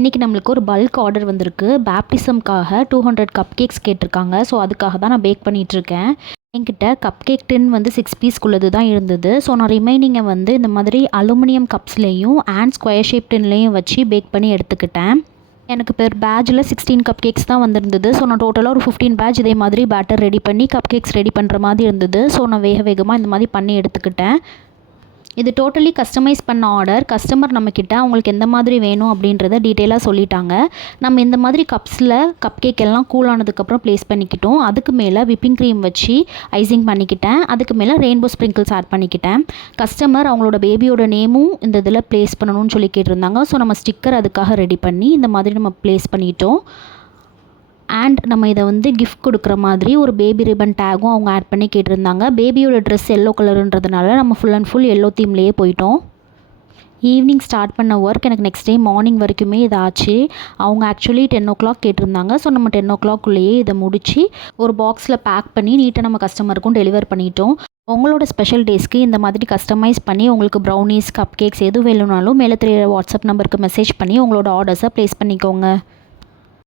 இன்றைக்கி நம்மளுக்கு ஒரு பல்க் ஆர்டர் வந்திருக்கு. பேப்டிசம்காக 200 கப் கேக்ஸ் கேட்டிருக்காங்க. ஸோ அதுக்காக தான் நான் பேக் பண்ணிகிட்ருக்கேன். என்கிட்ட கப் கேக் டின் வந்து 6 பீஸ்க்குள்ளது தான் இருந்தது. ஸோ நான் ரிமைனிங்கை வந்து இந்த மாதிரி அலுமினியம் கப்ஸ்லேயும் அண்ட் ஸ்கொயர் ஷேப் டின்லேயும் வச்சு பேக் பண்ணி எடுத்துக்கிட்டேன். எனக்கு பெர் பேட்சில் 16 கப் கேக்ஸ் தான் வந்திருந்தது. ஸோ நான் டோட்டலாக ஒரு 15 பேட்ச் இதே மாதிரி பேட்டர் ரெடி பண்ணி கப் கேக்ஸ் ரெடி பண்ணுற மாதிரி இருந்தது. ஸோ நான் வேகமாக இந்த மாதிரி பண்ணி எடுத்துக்கிட்டேன். இது டோட்டலி கஸ்டமைஸ் பண்ண ஆர்டர். கஸ்டமர் நம்மக்கிட்ட அவங்களுக்கு எந்த மாதிரி வேணும் அப்படின்றத டீட்டெயிலாக சொல்லிட்டாங்க. நம்ம இந்த மாதிரி கப்ஸில் கப் கேக் எல்லாம் கூல் ஆனதுக்கப்புறம் ப்ளேஸ் பண்ணிக்கிட்டோம். அதுக்கு மேலே விப்பிங் க்ரீம் வச்சு ஐசிங் பண்ணிக்கிட்டேன். அதுக்கு மேலே ரெயின்போ ஸ்ப்ரிங்கிள்ஸ் ஆட் பண்ணிக்கிட்டேன். கஸ்டமர் அவங்களோட பேபியோட நேமும் இந்த இதில் ப்ளேஸ் பண்ணணும்னு சொல்லி கேட்டிருந்தாங்க. ஸோ நம்ம ஸ்டிக்கர் அதுக்காக ரெடி பண்ணி இந்த மாதிரி நம்ம ப்ளேஸ் பண்ணிட்டோம். அண்ட் நம்ம இதை வந்து கிஃப்ட் கொடுக்குற மாதிரி ஒரு பேபி ரிப்பன் டேகும் அவங்க ஆட் பண்ணி கேட்டிருந்தாங்க. பேபியோட ட்ரெஸ் எல்லோ கலருன்றதுனால நம்ம ஃபுல் அண்ட் ஃபுல் எல்லோ தீம்லேயே போயிட்டோம். ஈவினிங் ஸ்டார்ட் பண்ண ஒர்க் எனக்கு நெக்ஸ்ட் டே மார்னிங் வரைக்குமே இதாச்சு. அவங்க ஆக்சுவலி 10 o'clock கேட்டிருந்தாங்க. ஸோ நம்ம 10 o'clockக்குள்ளேயே இதை முடித்து ஒரு பாக்ஸில் பேக் பண்ணி நீட்டாக நம்ம கஸ்டமருக்கும் டெலிவர் பண்ணிட்டோம். உங்களோட ஸ்பெஷல் டேஸ்க்கு இந்த மாதிரி கஸ்டமைஸ் பண்ணி உங்களுக்கு ப்ரௌனிஸ் கப் கேக்ஸ் எது வேணும்னாலும் மேலே தெரியுற வாட்ஸ்அப் நம்பருக்கு மெசேஜ் பண்ணி உங்களோட ஆர்டர்ஸை ப்ளேஸ் பண்ணிக்கோங்க.